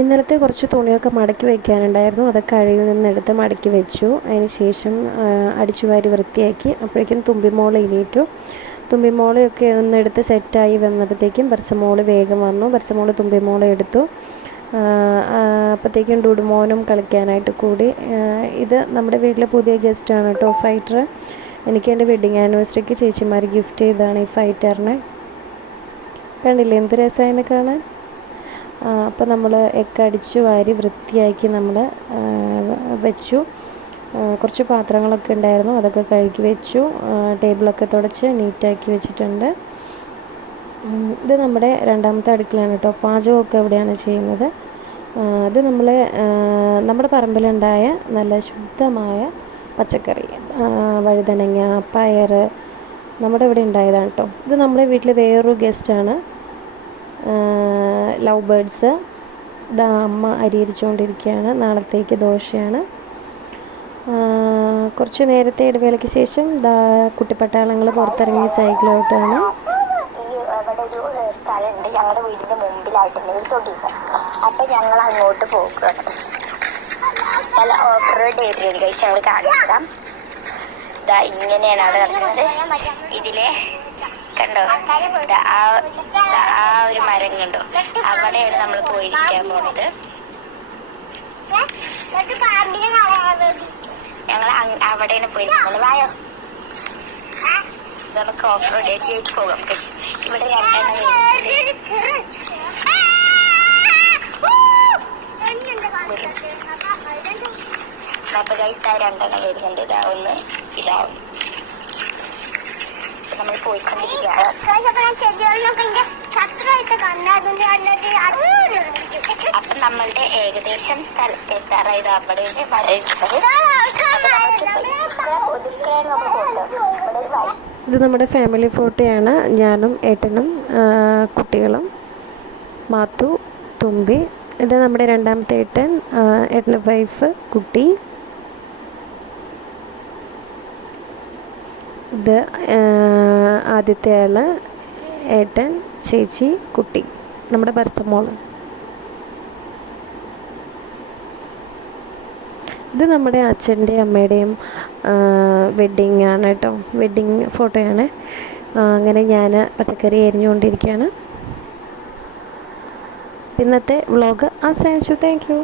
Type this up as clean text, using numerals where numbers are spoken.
ഇന്നലത്തെ കുറച്ച് തുണിയൊക്കെ മടക്കി വയ്ക്കാനുണ്ടായിരുന്നു. അതൊക്കെ അഴയിൽ നിന്നെടുത്ത് മടക്കി വെച്ചു. അതിന് ശേഷം അടിച്ചു വാരി വൃത്തിയാക്കി. അപ്പോഴേക്കും തുമ്പിമോൾ എണീറ്റു. തുമ്പിമോളെയൊക്കെ ഒന്നെടുത്ത് സെറ്റായി വന്നപ്പോഴത്തേക്കും ബർസമോള് വേഗം വന്നു. ബർസമോള് തുമ്പിമോളെ എടുത്തു. അപ്പോഴത്തേക്കും ഡുഡുമോനും കളിക്കാനായിട്ട് കൂടി. ഇത് നമ്മുടെ വീട്ടിലെ പുതിയ ഗസ്റ്റാണ് കേട്ടോ, ഫൈറ്റർ. എനിക്ക് എൻ്റെ വെഡ്ഡിങ് ആനിവേഴ്സറിക്ക് ചേച്ചിമാർ ഗിഫ്റ്റ് ചെയ്തതാണ് ഈ ഫൈറ്ററിനെ. കണ്ടില്ലേ എന്ത് രസമായിനെ കാണാൻ. അപ്പോൾ നമ്മൾ ഒക്കെ അടിച്ചു വാരി വൃത്തിയാക്കി നമ്മൾ വെച്ചു. കുറച്ച് പാത്രങ്ങളൊക്കെ ഉണ്ടായിരുന്നു, അതൊക്കെ കഴുകി വെച്ചു. ടേബിളൊക്കെ തുടച്ച് നീറ്റാക്കി വെച്ചിട്ടുണ്ട്. ഇത് നമ്മുടെ രണ്ടാമത്തെ അടുക്കളയാണ് കേട്ടോ. പാചകമൊക്കെ എവിടെയാണ് ചെയ്യുന്നത്. ഇത് നമ്മുടെ പറമ്പിലുണ്ടായ നല്ല ശുദ്ധമായ പച്ചക്കറി, വഴുതനങ്ങ, പയർ നമ്മുടെ ഇവിടെ ഉണ്ടായതാണ് കേട്ടോ. ഇത് നമ്മുടെ വീട്ടിൽ വേറൊരു ഗസ്റ്റാണ്, ലവ് ബേർഡ്സ്. ഇതാ അമ്മ അരിയിരിച്ചുകൊണ്ടിരിക്കുകയാണ്. നാളത്തേക്ക് ദോശയാണ്. കുറച്ച് നേരത്തെ ഇടവേളയ്ക്ക് ശേഷം കുട്ടിപ്പട്ടാളങ്ങൾ പുറത്തിറങ്ങി സൈക്കിളോട്ടാണ്. അവിടെ ഒരു സ്ഥലമുണ്ട് ഞങ്ങളുടെ വീടിൻ്റെ മുമ്പിലായിട്ടുണ്ട്, ഒരു തൊടിയില്ല. അപ്പം ഞങ്ങൾ അങ്ങോട്ട് പോകുകയാണ്. നല്ല ഓഫ് റോഡ് ഏരിയ കഴിച്ച് ഞങ്ങൾ കാണിക്കാം. ഇതാ ഇങ്ങനെയാണ് അവിടെ കിടക്കുന്നത്. ഇതിലെ കണ്ടോ ആ ഒരു മരം കണ്ടോ, അവിടെയാണ് നമ്മൾ പോയിരിക്കാൻ പോകുന്നത്. ഞങ്ങൾ അവിടെയാണ് പോയിരിക്കുന്നത്. വായോ, നമുക്ക് ഓഫ് റോഡ് ഏരിയയിലേക്ക് പോകാം. ഇവിടെ രണ്ടെണ്ണം. അപ്പൊ ഗൈസ് ആ രണ്ടെണ്ണം വരുന്നുണ്ട്. ഇതാവുന്നു, ഇതാവുന്നു. നമ്മൾ പോയിക്കൊണ്ടിരിക്കുകയാണ്. അപ്പൊ നമ്മളുടെ ഏകദേശം സ്ഥലത്ത് എത്താറായത് അവിടെയാണ് വരയിട്ടത്. ഇത് നമ്മുടെ ഫാമിലി ഫോട്ടോയാണ്. ഞാനും ഏട്ടനും കുട്ടികളും, മാത്തു, തുമ്പി. ഇത് നമ്മുടെ രണ്ടാമത്തെ ഏട്ടൻ, ഏട്ടൻ്റെ വൈഫ്, കുട്ടി. ഇത് ആദ്യത്തെ ആൾ, ഏട്ടൻ, ചേച്ചി, കുട്ടി, നമ്മുടെ ബർസമോള്. ഇത് നമ്മുടെ അച്ഛൻ്റെയും അമ്മയുടെയും വെഡ്ഡിങ് ആണ് കേട്ടോ, വെഡ്ഡിങ് ഫോട്ടോയാണ്. അങ്ങനെ ഞാൻ പച്ചക്കറി എരിഞ്ഞുകൊണ്ടിരിക്കുകയാണ്. ഇന്നത്തെ വ്ളോഗ് അവസാനിച്ചു. Thank you.